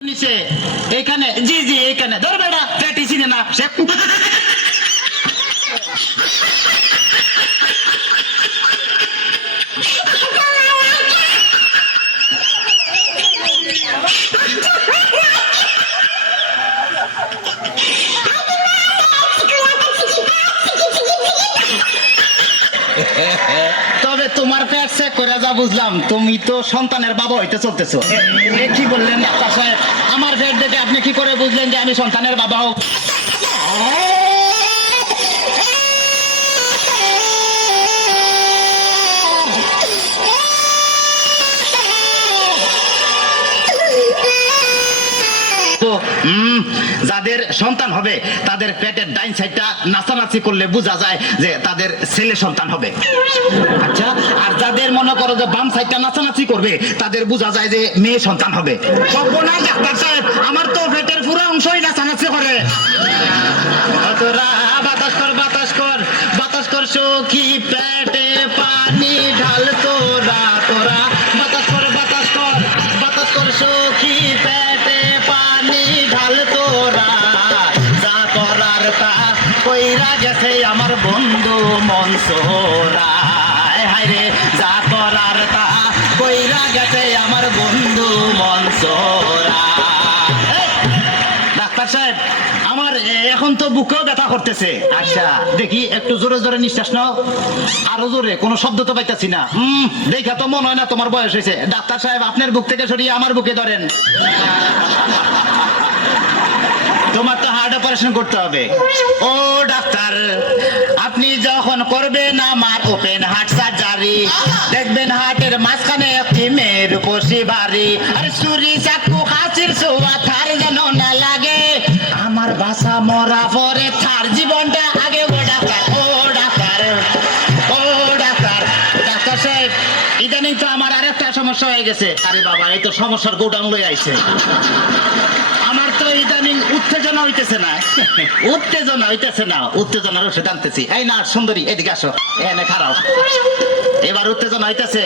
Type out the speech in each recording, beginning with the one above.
নিচে এইখানে জি জি এইখানে ধর বেটা পেটি চিনে না সে তবে তোমার পেট চেক করে যা বুঝলাম তুমি তো সন্তানের বাবা হইতে চলতেছো কি বললেন ডাক্তার সাহেব আমার পেট দেখে আপনি কি করে বুঝলেন যে আমি সন্তানের বাবা হোক যাদের সন্তান হবে তাদের পেটের ডাইন সাইডটা নাচানাচি করলে বোঝা যায় যে তাদের ছেলে সন্তান হবে আচ্ছা আর যাদের মনে করো যে বাম সাইডটা নাচানাচি করবে তাদের বোঝা যায় যে মেয়ে সন্তান হবে সর্বনাশ ডাক্তার সাহেব আমার তো পেটের পুরো অংশই নাচানাচি করে তোরা বাতাস কর বাতাস কর বাতাস কর সখী পেটে পানি ঢাল তোরা তোরা বাতাস কর বাতাস কর বাতাস কর সখী পেটে পানি ঢাল তোরা যা করার তা কইরা গেছে আমার বন্ধু মনসুরা হায়রে যা করার তা কইরা গেছে আমার বন্ধু মনসুরা ডাক্তার সাহেব আমার এখন তো বুকেও ব্যথা করতেছে আচ্ছা দেখি একটু জোরে জোরে নিঃশ্বাস নাও আরো জোরে কোনো শব্দ তো পাইতাছি না দেখা তো মনে হয় না তোমার বয়স হয়েছে ডাক্তার সাহেব আপনার বুক থেকে সরিয়ে আমার বুকে ধরেন তোমার তো হার্ট অপারেশন করতে হবে ও ডাক্তার আপনি যখন করবেন আমার ওপেন হার্ট সার্জারি দেখবেন হার্টের মাঝখানে একটি মেয়ের উপসী বাড়ি আরে চুরি চাকু হাসির সোয়া থার যেন না লাগে আমার বাসা মরা পরে থার জীবনটা আগে ও ডাক্তার ও ডাক্তার ও ডাক্তার ডাক্তার সাহেব ইদানিং তো আমার আরেকটা সমস্যা হয়ে গেছে আরে বাবা এই তো সমস্যার গোডাউন লই আইছে আমার তো ইদানিং উত্তেজনা হইতেছে না উত্তেজনা হইতেছে না উত্তেজনার ওষুধ আনতেছি এই না সুন্দরী এদিকে আসো এখানে খারাপ এবার উত্তেজনা হইতেছে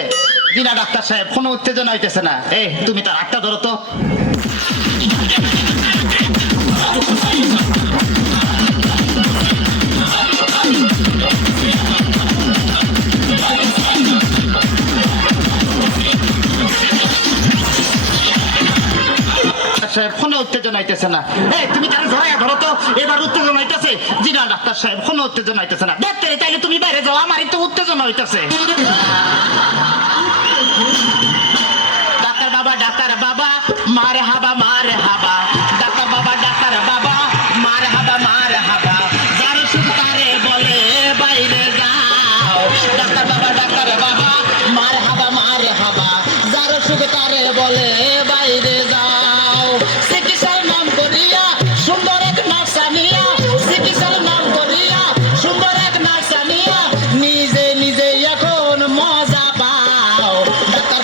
বিনা ডাক্তার সাহেব কোনো উত্তেজনা হইতেছে না এই তুমি তার হাতটা ধরো তো কোনো উত্তেজনা হইতেছে না এই তুমি তার ধরায় ধরো তো এবার উত্তেজনা হইতেছে জি না ডাক্তার সাহেব কোনো উত্তেজনা হইতেছে না ডাক্তার তাইলে তুমি বাইরে যাও আমারই তো উত্তেজনা হইতেছে ডাক্তার বাবা মার হাবা ডাক্তার বাবা মার হাবা যার সুখ তারে বলে বাইরে যাও ডাক্তার বাবা মার হাবা যার সুখ তারে বলে বাইরে যাও চিকিৎসার নাম করিয়া সুন্দর এক নার্সানিয়া চিকিৎসার নাম করিয়া সুন্দর এক নার্সানিয়া নিজে নিজে এখন মজা পাও ডাক্তার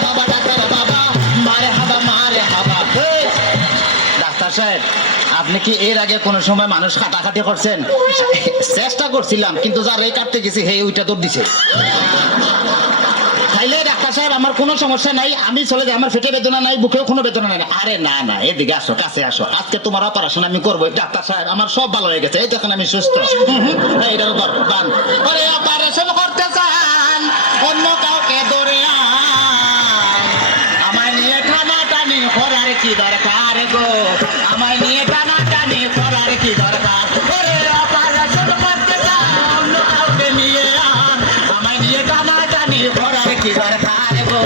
বাবা মার হাবা ডাক্তার সাহেব আপনি কি এর আগে কোন সময় মানুষ কাটাকাটি করছেন চেষ্টা করছিলাম কিন্তু যার এই কাটতে গেছি হে ওইটা দৌড় দিছে খাইলে ডাক্তার সাহেব আমার কোনো সমস্যা নাই আমি চলে যাই আমার পেটে বেদনা নাই বুকেও কোনো বেদনা নাই আরে না না এদিকে আসো কাছে আসো আজকে তোমার অপারেশন আমি করবো ডাক্তার সাহেব আমার সব ভালো হয়ে গেছে এই দেখেন আমি সুস্থ এইটার উপর বান আরে অপারেশন করতে চান অন্য কাউকে ধরে আমায় নিয়ে টানাটানি করার কি দরকার গো আমায় নিয়ে টানাটানি করার কি দরকার ওরে অপারেশন করতে চান অন্য কাউকে নিয়ে আমায় নিয়ে টানাটানি করার কি দরকার গো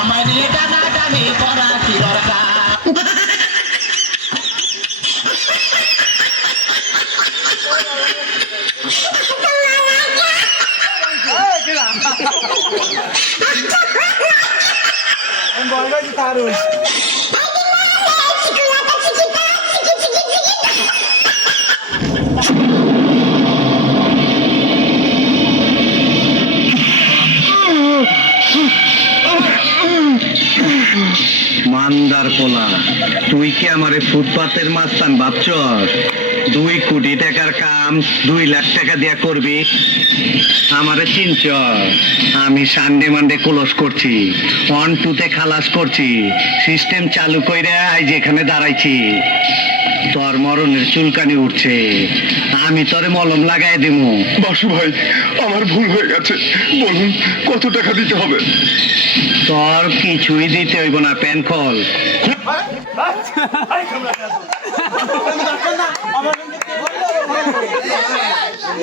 আমায় নিয়ে টানাটানি করার কি দরকার মান্দার পোলা তুই কি আমারে ফুটপাতের মাস্তান ভাবছস 2 কোটি টাকার কাম 2 লাখ টাকা দিয়া করবি? আমারে চিনচ? আমি সানডে মানডে ক্লোজ করছি, 1-2 খালাস করছি, সিস্টেম চালু কইরা আজ এখানে দাঁড়াইছি। তোর মরণের চুলকানি উঠছে, আমি তোরে মলম লাগাই দিমু। বাসু ভাই, আমার ভুল হয়ে গেছে, বলুন কত টাকা দিতে হবে? তোর কিছুই দিতে হইব না, প্যান খোল।